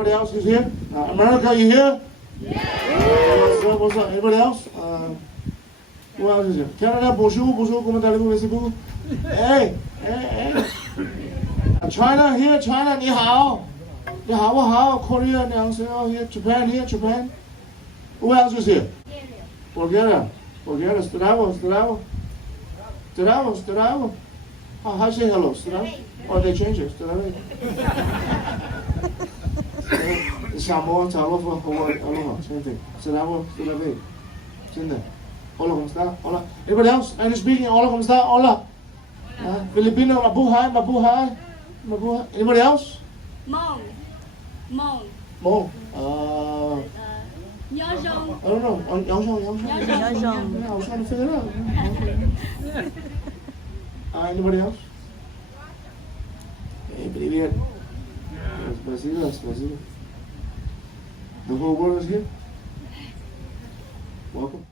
Anybody else who's here? America, you here? Yeah. What's up? Anybody else? Who else is here? Canada, bonjour, bonjour, comment allez-vous, merci-vous? Hey. China here, China, 你好. 你好不好? Korea, 你好, here. Japan here, Japan. Who else is here? Bulgaria. Zdravo. How say hello? Zdravo? Oh, they change it. Zdravo. Samoa, Talofa, Hawaii, Aloha, same thing. Zdravo. Hola, ¿cómo está? Hola. Anybody else? Any speaking? Hola, ¿cómo está? Hola. Filipino, mabuhay. Anybody else? Mong. Mo. Yajong. I don't know. Yangshong. Yajong. I was trying to figure it out. Anybody else? Hey, привет. Спасибо. The whole world is here. Welcome.